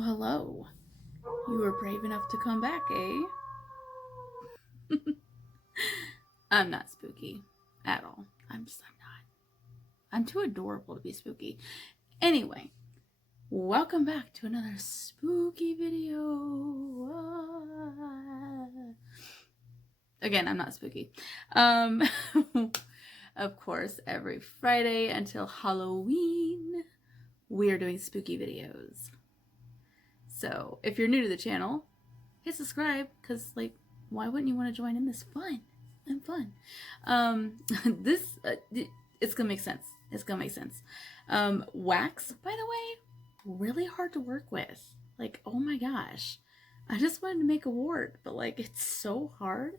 Oh, hello. You were brave enough to come back, eh? I'm not spooky at all. I'm not. I'm too adorable to be spooky. Anyway, welcome back to another spooky video. Again, I'm not spooky. Of course, every Friday until Halloween, we are doing spooky videos. So if you're new to the channel, hit subscribe, because why wouldn't you want to join in this fun? It's gonna make sense. Wax, by the way, really hard to work with. Oh my gosh. I just wanted to make a wart, but it's so hard.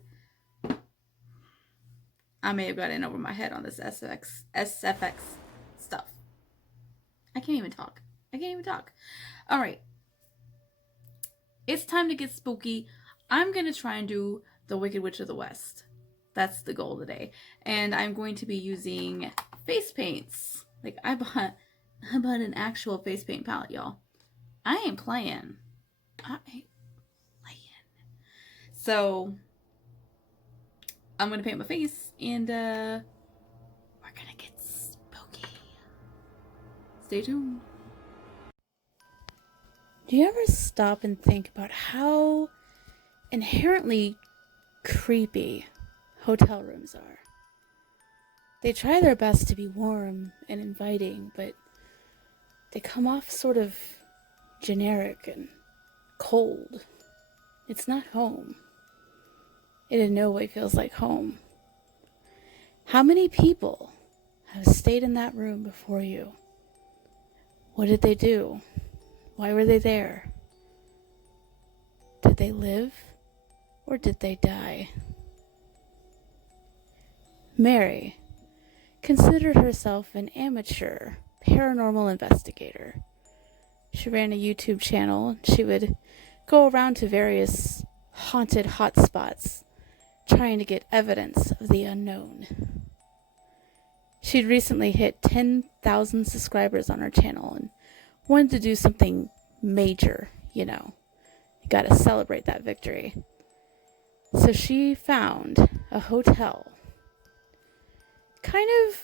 I may have got in over my head on this SFX stuff. I can't even talk. All right. It's time to get spooky. I'm going to try and do the Wicked Witch of the West. That's the goal today. And I'm going to be using face paints. I bought an actual face paint palette, y'all. I ain't playing. So, I'm going to paint my face and we're going to get spooky. Stay tuned. Do you ever stop and think about how inherently creepy hotel rooms are? They try their best to be warm and inviting, but they come off sort of generic and cold. It's not home. It in no way feels like home. How many people have stayed in that room before you? What did they do? Why were they there? Did they live or did they die? Mary considered herself an amateur paranormal investigator. She ran a YouTube channel and she would go around to various haunted hotspots trying to get evidence of the unknown. She'd recently hit 10,000 subscribers on her channel and wanted to do something major, You gotta celebrate that victory. So she found a hotel, kind of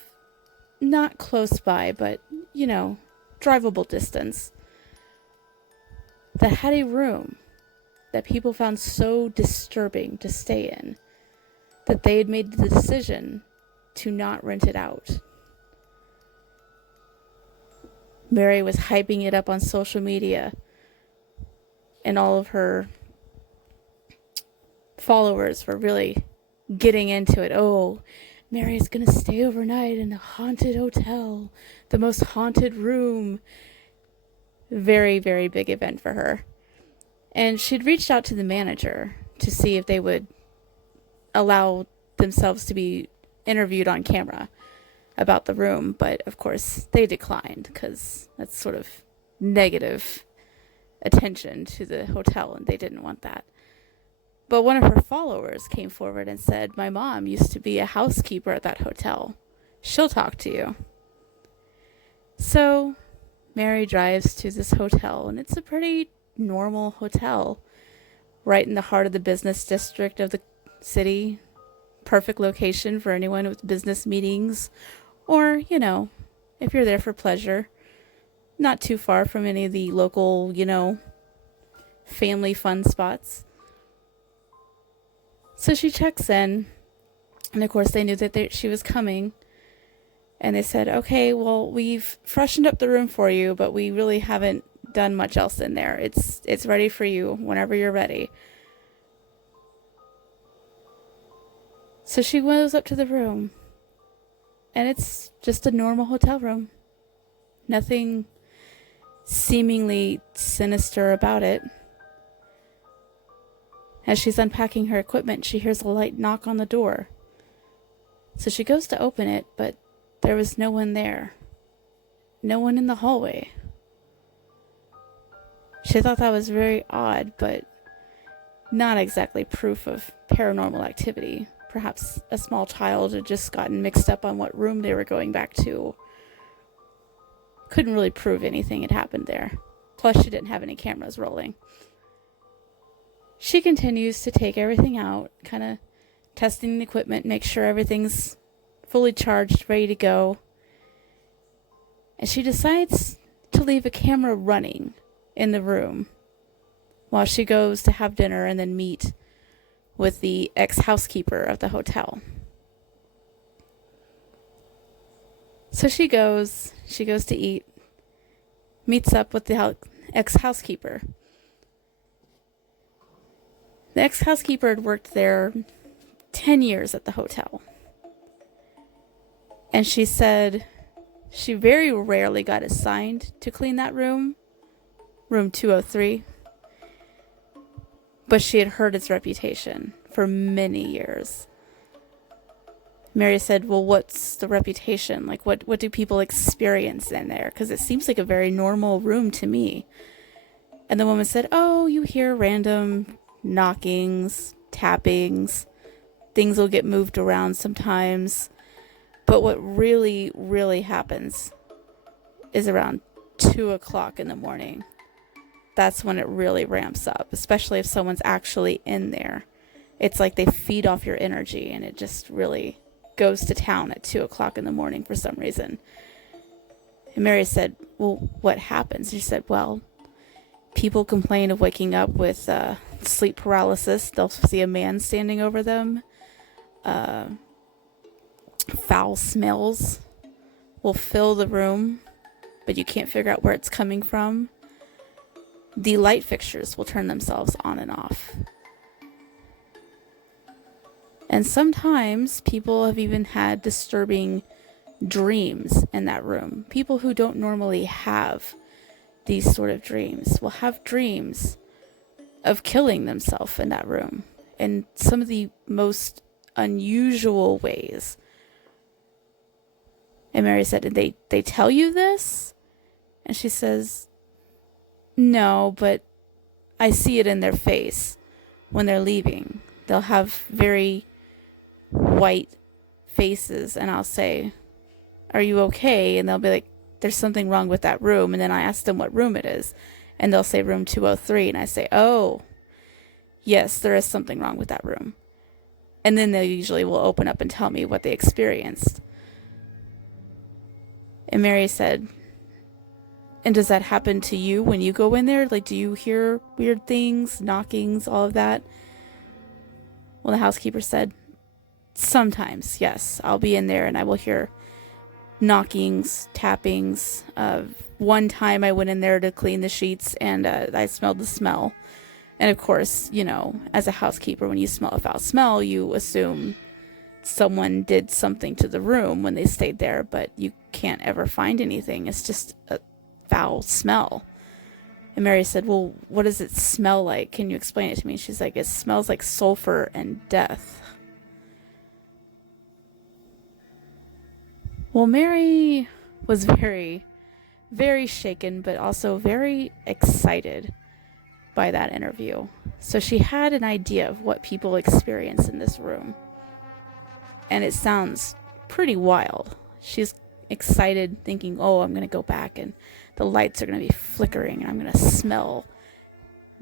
not close by, but, drivable distance, that had a room that people found so disturbing to stay in that they had made the decision to not rent it out. Mary was hyping it up on social media, and all of her followers were really getting into it. Oh, Mary's gonna stay overnight in a haunted hotel, the most haunted room. Very, very big event for her. And she'd reached out to the manager to see if they would allow themselves to be interviewed on camera about the room, but of course they declined because that's sort of negative attention to the hotel and they didn't want that. But one of her followers came forward and said, "My mom used to be a housekeeper at that hotel. She'll talk to you." So Mary drives to this hotel, and it's a pretty normal hotel right in the heart of the business district of the city. Perfect location for anyone with business meetings or, if you're there for pleasure. Not too far from any of the local, family fun spots. So she checks in, and of course they knew that she was coming, and they said, "Okay, well, we've freshened up the room for you, but we really haven't done much else in there. It's ready for you whenever you're ready." So she goes up to the room, and it's just a normal hotel room. Nothing seemingly sinister about it. As she's unpacking her equipment, she hears a light knock on the door. So she goes to open it, but there was no one there. No one in the hallway. She thought that was very odd, but not exactly proof of paranormal activity. Perhaps a small child had just gotten mixed up on what room they were going back to. Couldn't really prove anything had happened there. Plus, she didn't have any cameras rolling. She continues to take everything out, kind of testing the equipment, make sure everything's fully charged, ready to go. And she decides to leave a camera running in the room while she goes to have dinner and then meet with the ex-housekeeper of the hotel. So she goes to eat, meets up with the ex-housekeeper. The ex-housekeeper had worked there 10 years at the hotel. And she said she very rarely got assigned to clean that room 203. But she had heard its reputation for many years. Mary said, well, what's the reputation? Like, what do people experience in there? Because it seems like a very normal room to me. And the woman said, oh, you hear random knockings, tappings. Things will get moved around sometimes. But what really, really happens is around 2 o'clock in the morning. That's when it really ramps up, especially if someone's actually in there. It's like they feed off your energy, and it just really goes to town at 2 o'clock in the morning for some reason. And Mary said, well, what happens? She said, well, people complain of waking up with sleep paralysis. They'll see a man standing over them. Foul smells will fill the room, but you can't figure out where it's coming from. The light fixtures will turn themselves on and off. And sometimes people have even had disturbing dreams in that room. People who don't normally have these sort of dreams will have dreams of killing themselves in that room in some of the most unusual ways. And Mary said, did they tell you this? And she says, no, but I see it in their face when they're leaving. They'll have very white faces, and I'll say, are you okay? And they'll be like, there's something wrong with that room. And then I ask them what room it is, and they'll say room 203. And I say, oh, yes, there is something wrong with that room. And then they usually will open up and tell me what they experienced. And Mary said, and does that happen to you when you go in there? Like, do you hear weird things, knockings, all of that? Well, the housekeeper said, sometimes, yes. I'll be in there and I will hear knockings, tappings. One time I went in there to clean the sheets, and I smelled the smell. And of course, you know, as a housekeeper, when you smell a foul smell, you assume someone did something to the room when they stayed there, but you can't ever find anything. It's just a foul smell. And Mary said, well, what does it smell like? Can you explain it to me? She's like, it smells like sulfur and death. Well, Mary was very, very shaken, but also very excited by that interview. So she had an idea of what people experience in this room. And it sounds pretty wild. She's excited, thinking, oh, I'm going to go back and the lights are going to be flickering and I'm going to smell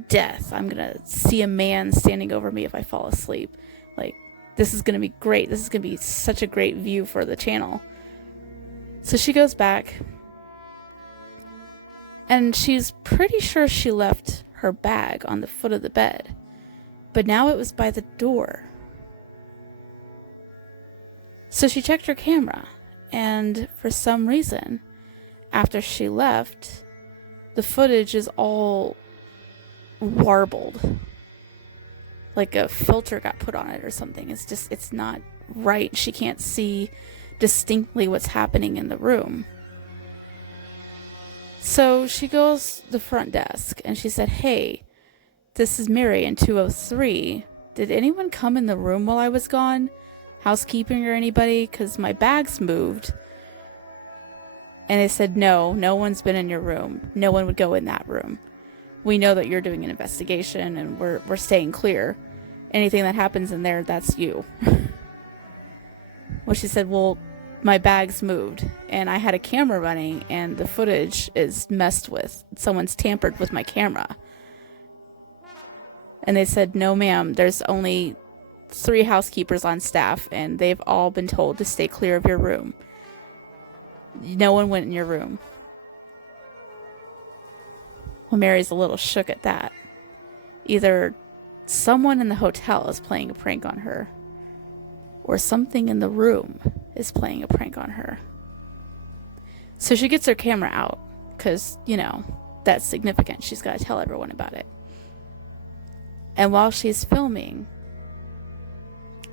death. I'm going to see a man standing over me if I fall asleep. Like, this is going to be great. This is going to be such a great view for the channel. So she goes back, and she's pretty sure she left her bag on the foot of the bed, but now it was by the door. So she checked her camera, and for some reason, after she left, the footage is all warbled. Like a filter got put on it or something. It's not right. She can't see distinctly what's happening in the room. So she goes to the front desk and she said, hey, this is Mary in 203. Did anyone come in the room while I was gone? Housekeeping or anybody? Because my bag's moved. And they said, no one's been in your room. No one would go in that room. We know that you're doing an investigation and we're staying clear. Anything that happens in there, that's you. Well, she said, well, my bags moved, and I had a camera running, and the footage is messed with. Someone's tampered with my camera. And they said, no ma'am, there's only 3 housekeepers on staff, and they've all been told to stay clear of your room. No one went in your room. Well, Mary's a little shook at that. Either someone in the hotel is playing a prank on her, or something in the room is playing a prank on her. So she gets her camera out, because, you know, that's significant. She's got to tell everyone about it. And while she's filming,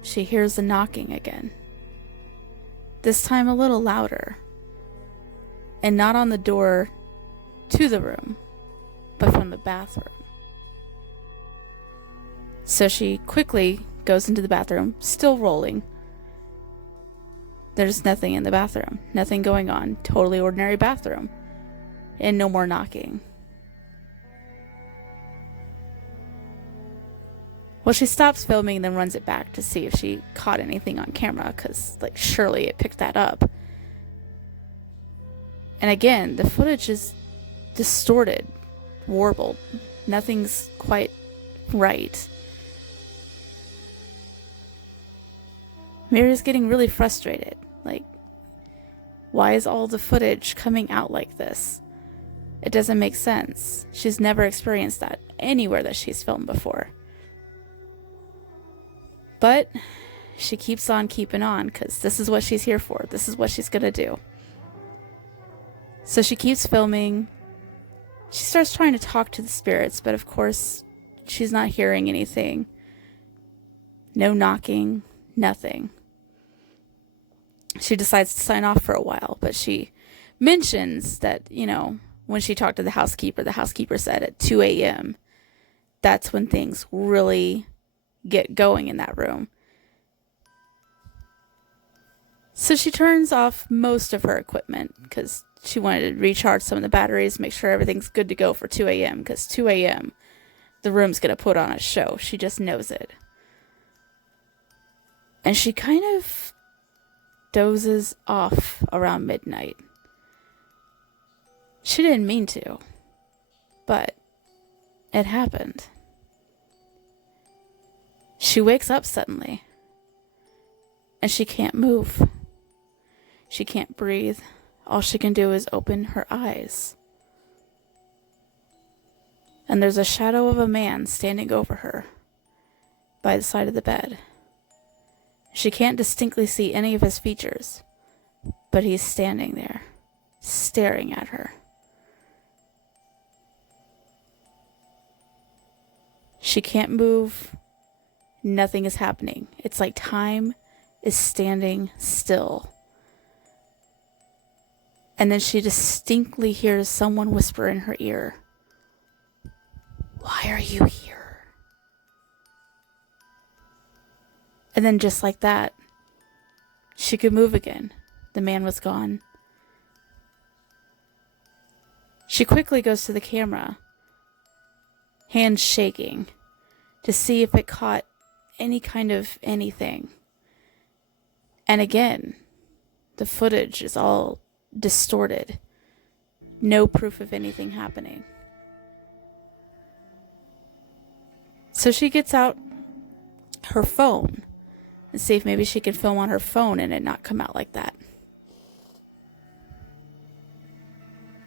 she hears the knocking again. This time a little louder. And not on the door to the room, but from the bathroom. So she quickly goes into the bathroom, still rolling. There's nothing in the bathroom. Nothing going on. Totally ordinary bathroom. And no more knocking. Well, she stops filming and then runs it back to see if she caught anything on camera, because, like, surely it picked that up. And again, the footage is distorted, warbled. Nothing's quite right. Mary's getting really frustrated. Like, why is all the footage coming out like this? It doesn't make sense. She's never experienced that anywhere that she's filmed before. But she keeps on keeping on, because this is what she's here for. This is what she's going to do. So she keeps filming. She starts trying to talk to the spirits, but of course, she's not hearing anything. No knocking, nothing. She decides to sign off for a while, but she mentions that, you know, when she talked to the housekeeper said at 2 a.m., that's when things really get going in that room. So she turns off most of her equipment, because she wanted to recharge some of the batteries, make sure everything's good to go for 2 a.m., because 2 a.m., the room's going to put on a show. She just knows it. And she kind of dozes off around midnight. She didn't mean to, but it happened. She wakes up suddenly, and she can't move. She can't breathe. All she can do is open her eyes. And there's a shadow of a man standing over her by the side of the bed. She can't distinctly see any of his features, but he's standing there, staring at her. She can't move. Nothing is happening. It's like time is standing still. And then she distinctly hears someone whisper in her ear, "Why are you here?" And then just like that, she could move again. The man was gone. She quickly goes to the camera, hands shaking, to see if it caught any kind of anything. And again, the footage is all distorted. No proof of anything happening. So she gets out her phone and see if maybe she can film on her phone and it not come out like that.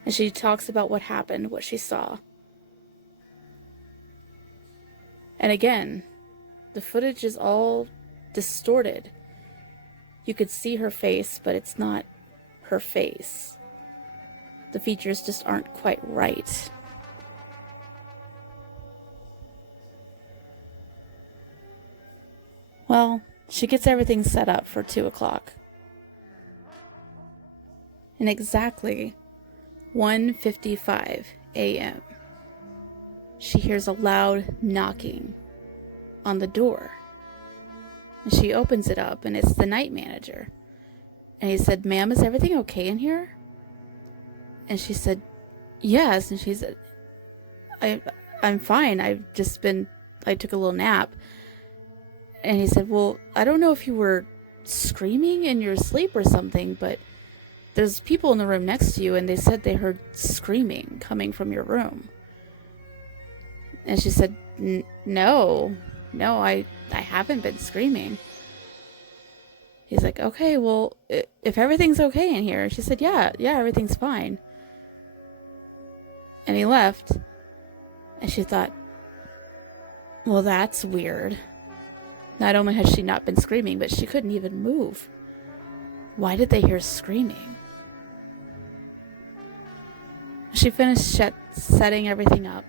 And she talks about what happened, what she saw. And again, the footage is all distorted. You could see her face, but it's not her face. The features just aren't quite right. Well, she gets everything set up for 2 o'clock. And exactly 1:55 a.m., she hears a loud knocking on the door. And she opens it up, and it's the night manager. And he said, "Ma'am, is everything okay in here?" And she said, "Yes." And she said, I'm fine. I took a little nap. And he said, "Well, I don't know if you were screaming in your sleep or something, but there's people in the room next to you and they said they heard screaming coming from your room. And she said, no, I haven't been screaming. He's like, okay, well, if everything's okay in here. She said, yeah, everything's fine. And he left. And she thought, well, that's weird. Not only has she not been screaming, but she couldn't even move. Why did they hear screaming? She finished setting everything up.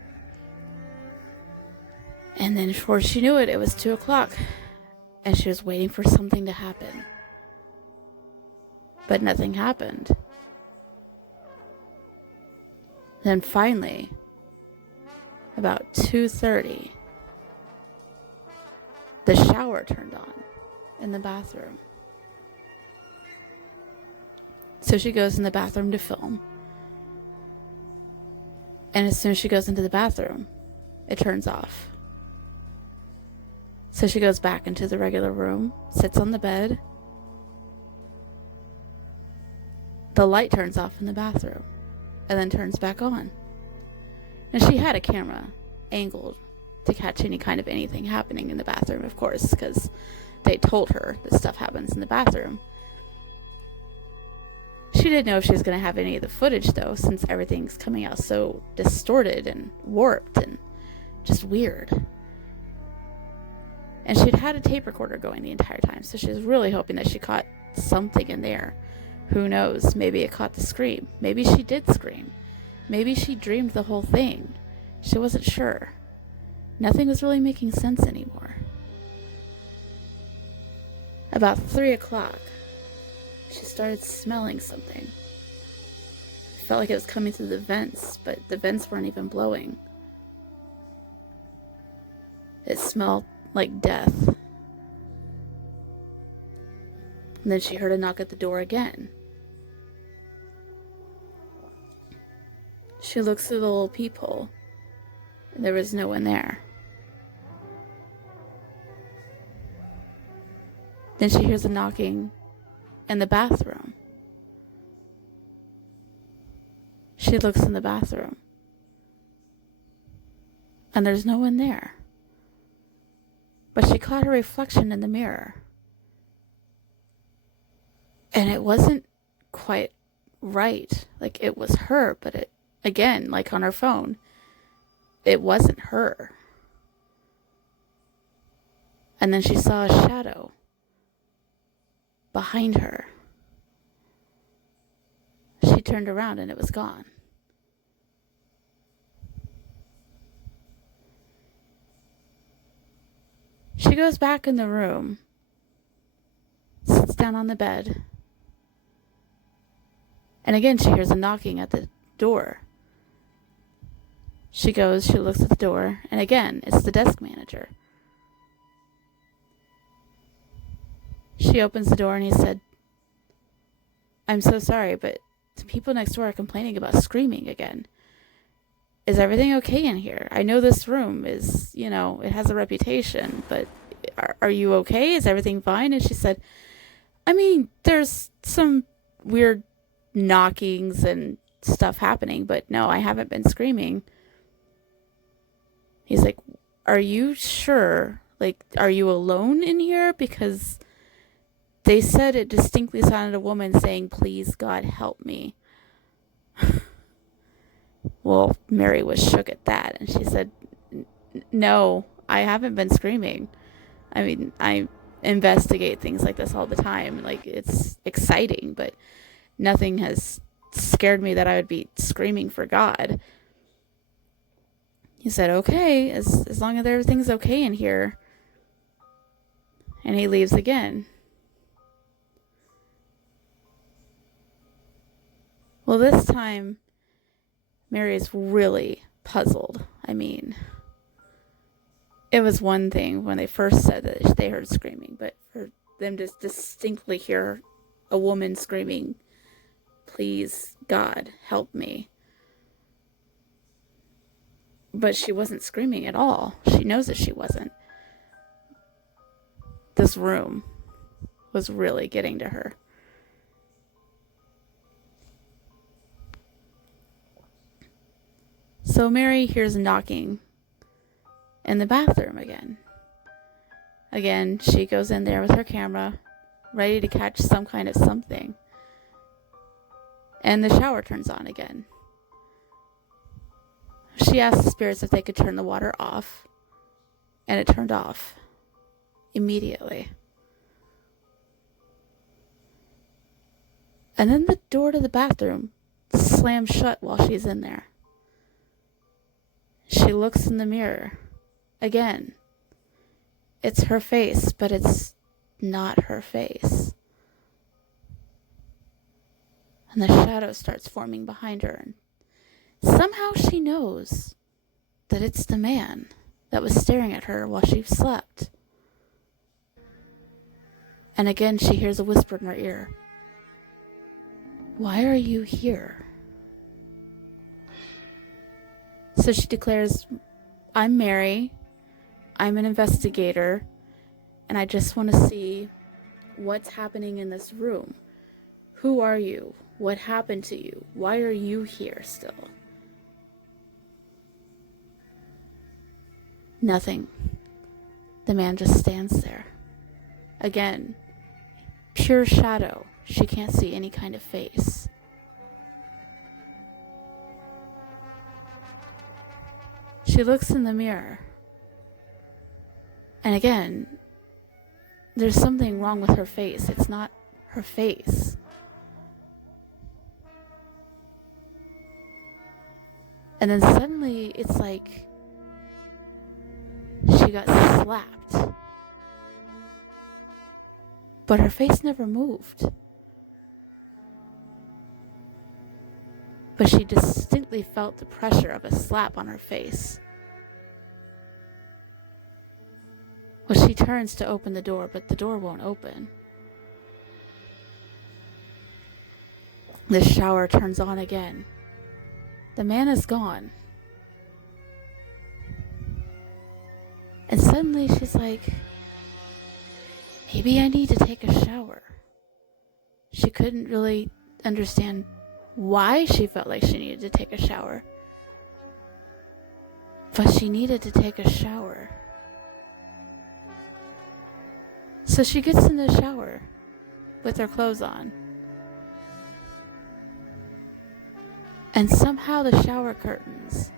And then before she knew it, it was 2 o'clock. And she was waiting for something to happen. But nothing happened. Then finally, about 2:30, the shower turned on in the bathroom. So she goes in the bathroom to film. And as soon as she goes into the bathroom, it turns off. So she goes back into the regular room, sits on the bed. The light turns off in the bathroom and then turns back on. And she had a camera angled to catch any kind of anything happening in the bathroom, of course, because they told her that stuff happens in the bathroom. She didn't know if she was going to have any of the footage, though, since everything's coming out so distorted and warped and just weird. And she'd had a tape recorder going the entire time, so she was really hoping that she caught something in there. Who knows? Maybe it caught the scream. Maybe she did scream. Maybe she dreamed the whole thing. She wasn't sure. Nothing was really making sense anymore. About 3 o'clock, she started smelling something. It felt like it was coming through the vents, but the vents weren't even blowing. It smelled like death. And then she heard a knock at the door again. She looks through the little peephole, and there was no one there. Then she hears a knocking in the bathroom. She looks in the bathroom, and there's no one there. But she caught her reflection in the mirror. And it wasn't quite right. Like, it was her, but it, again, like on her phone, it wasn't her. And then she saw a shadow behind her. She turned around and it was gone. She goes back in the room, sits down on the bed, and again she hears a knocking at the door. She goes, she looks at the door, and again, it's the desk manager. She opens the door and he said, "I'm so sorry, but the people next door are complaining about screaming again. Is everything okay in here? I know this room is, it has a reputation, but are you okay? Is everything fine?" And she said, "I mean, there's some weird knockings and stuff happening, but no, I haven't been screaming." He's like, "Are you sure? Like, are you alone in here? Because they said it distinctly sounded a woman saying, 'Please, God, help me.'" Well, Mary was shook at that, and she said, "No, I haven't been screaming. I mean, I investigate things like this all the time. Like, it's exciting, but nothing has scared me that I would be screaming for God." He said, "Okay, as long as everything's okay in here." And he leaves again. Well, this time, Mary's really puzzled. I mean, it was one thing when they first said that they heard screaming, but for them to distinctly hear a woman screaming, "Please, God, help me." But she wasn't screaming at all. She knows that she wasn't. This room was really getting to her. So Mary hears knocking in the bathroom again. Again, she goes in there with her camera, ready to catch some kind of something. And the shower turns on again. She asked the spirits if they could turn the water off, and it turned off immediately. And then the door to the bathroom slams shut while she's in there. She looks in the mirror. Again, it's her face, but it's not her face. And the shadow starts forming behind her. And somehow she knows that it's the man that was staring at her while she slept. And again, she hears a whisper in her ear. Why are you here? So she declares, I'm Mary. I'm an investigator. And I just want to see what's happening in this room. Who are you? What happened to you? Why are you here still? Nothing. The man just stands there. Again, pure shadow. She can't see any kind of face. She looks in the mirror. And again, there's something wrong with her face. It's not her face. And then suddenly, it's like she got slapped. But her face never moved. But she distinctly felt the pressure of a slap on her face. Well, she turns to open the door, but the door won't open. The shower turns on again. The man is gone. And suddenly she's like, maybe I need to take a shower. She couldn't really understand why she felt like she needed to take a shower. But she needed to take a shower. So she gets in the shower with her clothes on. And somehow the shower curtains,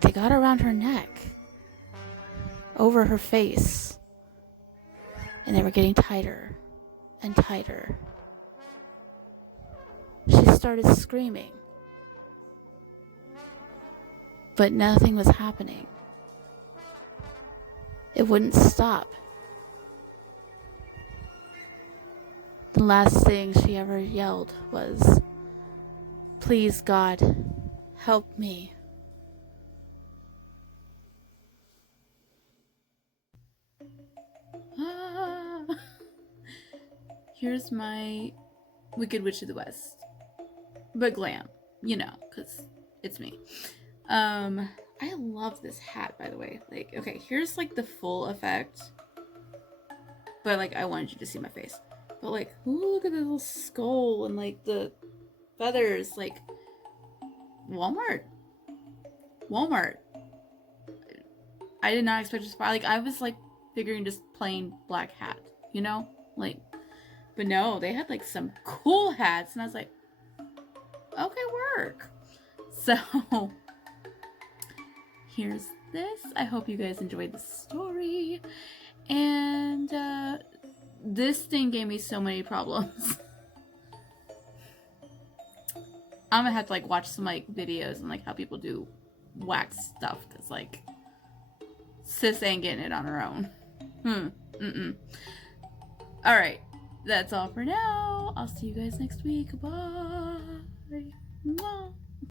they got around her neck, over her face, and they were getting tighter and tighter. She started screaming, but nothing was happening. It wouldn't stop. The last thing she ever yelled was, "Please, God, help me." Here's my Wicked Witch of the West. But glam, you know, because it's me. I love this hat, by the way. Like, okay, here's like the full effect. But like, I wanted you to see my face. But like, ooh, look at the little skull and like the feathers. Like, Walmart. I did not expect to buy. Like, I was like figuring just plain black hat, you know? Like, but no, they had like some cool hats, and I was like, okay, work. So here's this. I hope you guys enjoyed the story. And this thing gave me so many problems. I'm gonna have to like watch some like videos and like how people do wax stuff, because like sis ain't getting it on her own. Alright, that's all for now. I'll see you guys next week. Bye. Mwah.